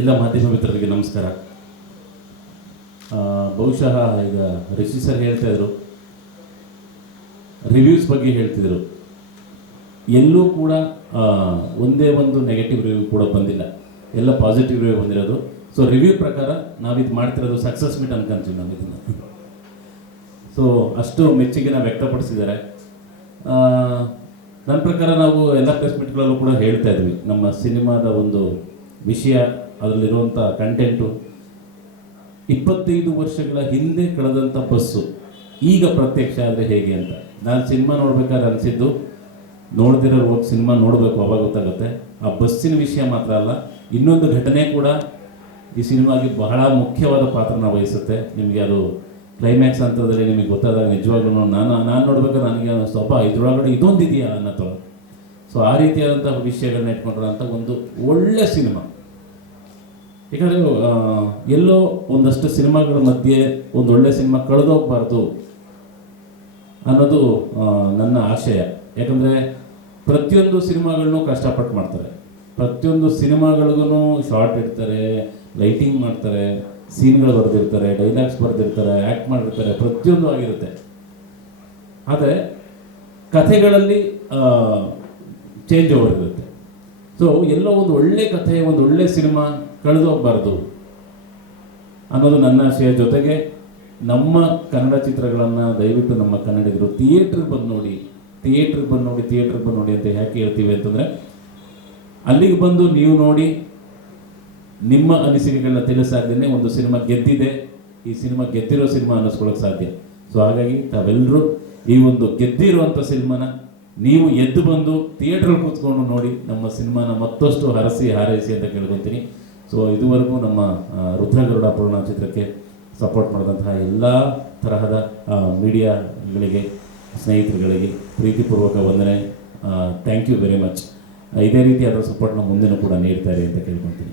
ಎಲ್ಲ ಮಾಧ್ಯಮ ಮಿತ್ರರಿಗೆ ನಮಸ್ಕಾರ. ಬಹುಶಃ ಈಗ ರಿಷಿ ಸರ್ ಹೇಳ್ತಾ ಇದ್ರು. ರಿವ್ಯೂಸ್ ಬಗ್ಗೆ ಹೇಳ್ತಿದ್ರು. ಎಲ್ಲೂ ಕೂಡ ಒಂದೇ ಒಂದು ನೆಗೆಟಿವ್ ರಿವ್ಯೂ ಕೂಡ ಬಂದಿಲ್ಲ. ಎಲ್ಲ ಪಾಸಿಟಿವ್ ರಿವ್ಯೂ ಬಂದಿರೋದು. ಸೊ ರಿವ್ಯೂ ಪ್ರಕಾರ ನಾವಿದು ಮಾಡ್ತಿರೋದು ಸಕ್ಸಸ್ ಮೀಟ್ ಅನ್ಕೊಂತೀವಿ ನಾವು ಇದನ್ನು. ಸೊ ಅಷ್ಟು ಮೆಚ್ಚುಗೆನ ವ್ಯಕ್ತಪಡಿಸಿದ್ದಾರೆ. ನನ್ನ ಪ್ರಕಾರ ನಾವು ಎಲ್ಲ ಪ್ರೆಸ್ ಮೀಟ್ಗಳಲ್ಲೂ ಕೂಡ ಹೇಳ್ತಾ ಇದ್ವಿ. ನಮ್ಮ ಸಿನಿಮಾದ ಒಂದು ವಿಷಯ ಅದರಲ್ಲಿರುವಂಥ ಕಂಟೆಂಟು ಇಪ್ಪತ್ತೈದು ವರ್ಷಗಳ ಹಿಂದೆ ಕಳೆದಂಥ ಬಸ್ಸು. ಈಗ ಪ್ರತ್ಯಕ್ಷ ಆದರೆ ಹೇಗೆ ಅಂತ. ನಾನು ಸಿನಿಮಾ ನೋಡ್ಬೇಕಾದ್ರೆ ಅನಿಸಿದ್ದು, ನೋಡ್ದಿರೋ ಹೋಗಿ ಸಿನಿಮಾ ನೋಡಬೇಕು, ಅವಾಗ ಗೊತ್ತಾಗುತ್ತೆ. ಆ ಬಸ್ಸಿನ ವಿಷಯ ಮಾತ್ರ ಅಲ್ಲ, ಇನ್ನೊಂದು ಘಟನೆ ಕೂಡ ಈ ಸಿನಿಮಾಗೆ ಬಹಳ ಮುಖ್ಯವಾದ ಪಾತ್ರನ ವಹಿಸುತ್ತೆ. ನಿಮಗೆ ಅದು ಕ್ಲೈಮ್ಯಾಕ್ಸ್ ಹಂತದಲ್ಲಿ ನಿಮಗೆ ಗೊತ್ತಾದಾಗ ನಿಜವಾಗ್ಲೂ ನಾನು ನಾನು ನೋಡ್ಬೇಕಾದ್ರೆ ನನಗೆ ಸ್ವಲ್ಪ ಇದ್ರೊಳಗಡೆ ಇದೊಂದಿದೆಯಾ ಅನ್ನೋ ಥರ. ಸೊ ಆ ರೀತಿಯಾದಂಥ ವಿಷಯಗಳನ್ನ ಇಟ್ಕೊಂಡಿರೋಂಥ ಒಂದು ಒಳ್ಳೆಯ ಸಿನಿಮಾ. ಯಾಕಂದರೆ ಎಲ್ಲೋ ಒಂದಷ್ಟು ಸಿನಿಮಾಗಳ ಮಧ್ಯೆ ಒಂದು ಒಳ್ಳೆ ಸಿನಿಮಾ ಕಳೆದೋಗ್ಬಾರ್ದು ಅನ್ನೋದು ನನ್ನ ಆಶಯ. ಯಾಕಂದರೆ, ಪ್ರತಿಯೊಂದು ಸಿನಿಮಾಗಳನ್ನೂ ಕಷ್ಟಪಟ್ಟು ಮಾಡ್ತಾರೆ. ಪ್ರತಿಯೊಂದು ಸಿನಿಮಾಗಳಿಗೂ ಶಾರ್ಟ್ ಇಡ್ತಾರೆ ಲೈಟಿಂಗ್ ಮಾಡ್ತಾರೆ ಸೀನ್ಗಳು ಬರೆದಿರ್ತಾರೆ ಡೈಲಾಗ್ಸ್ ಬರೆದಿರ್ತಾರೆ ಆ್ಯಕ್ಟ್ ಮಾಡಿರ್ತಾರೆ ಪ್ರತಿಯೊಂದು ಆಗಿರುತ್ತೆ. ಆದರೆ, ಕಥೆಗಳಲ್ಲಿ ಚೇಂಜ್ ಓವರ್ ಇರುತ್ತೆ. ಸೊ ಎಲ್ಲೋ ಒಂದು ಒಳ್ಳೆ ಕಥೆ ಒಂದು ಒಳ್ಳೆ ಸಿನಿಮಾ ಕಳೆದೋಗ್ಬಾರ್ದು ಅನ್ನೋದು ನನ್ನ ಆಶಯ ಜೊತೆಗೆ ನಮ್ಮ ಕನ್ನಡ ಚಿತ್ರಗಳನ್ನು ದಯವಿಟ್ಟು ನಮ್ಮ ಕನ್ನಡಿಗರು ಥಿಯೇಟ್ರಿಗೆ ಬಂದು ನೋಡಿ, ಥಿಯೇಟ್ರಿಗೆ ಬಂದು ನೋಡಿ, ಥಿಯೇಟ್ರಿಗೆ ಬಂದು ನೋಡಿ ಅಂತ ಯಾಕೆ ಹೇಳ್ತೀವಿ ಅಂತಂದರೆ, ಅಲ್ಲಿಗೆ ಬಂದು ನೀವು ನೋಡಿ ನಿಮ್ಮ ಅನಿಸಿಕೆಗಳನ್ನ ತಿಳಿಸಾಗ್ದೇ ಒಂದು ಸಿನಿಮಾ ಗೆದ್ದಿದೆ. ಈ ಸಿನಿಮಾ ಗೆದ್ದಿರೋ ಸಿನಿಮಾ ಅನ್ನಿಸ್ಕೊಳ್ಳೋಕೆ ಸಾಧ್ಯ. ಸೊ ಹಾಗಾಗಿ ತಾವೆಲ್ಲರೂ ಈ ಒಂದು ಗೆದ್ದಿರುವಂಥ ಸಿನಿಮಾನ ನೀವು ಎದ್ದು ಬಂದು ಥಿಯೇಟ್ರಲ್ಲಿ ಕೂತ್ಕೊಂಡು ನೋಡಿ, ನಮ್ಮ ಸಿನಿಮಾನ ಮತ್ತಷ್ಟು ಹರಸಿ ಹಾರೈಸಿ ಅಂತ ಕೇಳ್ಕೊತೀನಿ ಸೊ ಇದುವರೆಗೂ ನಮ್ಮ ರುದ್ರಗರುಡ ಪೂರ್ಣ ಚಿತ್ರಕ್ಕೆ ಸಪೋರ್ಟ್ ಮಾಡಿದಂತಹ ಎಲ್ಲ ತರಹದ ಮೀಡಿಯಾಗಳಿಗೆ ಸ್ನೇಹಿತರುಗಳಿಗೆ ಪ್ರೀತಿಪೂರ್ವಕ ವಂದನೆ. ಥ್ಯಾಂಕ್ ಯು ವೆರಿ ಮಚ್ ಇದೇ ರೀತಿಯಾದ ಸಪೋರ್ಟ್ನ ಮುಂದಿನ ಕೂಡ ನೀಡ್ತಾರೆ ಅಂತ ಕೇಳ್ಕೊತೀನಿ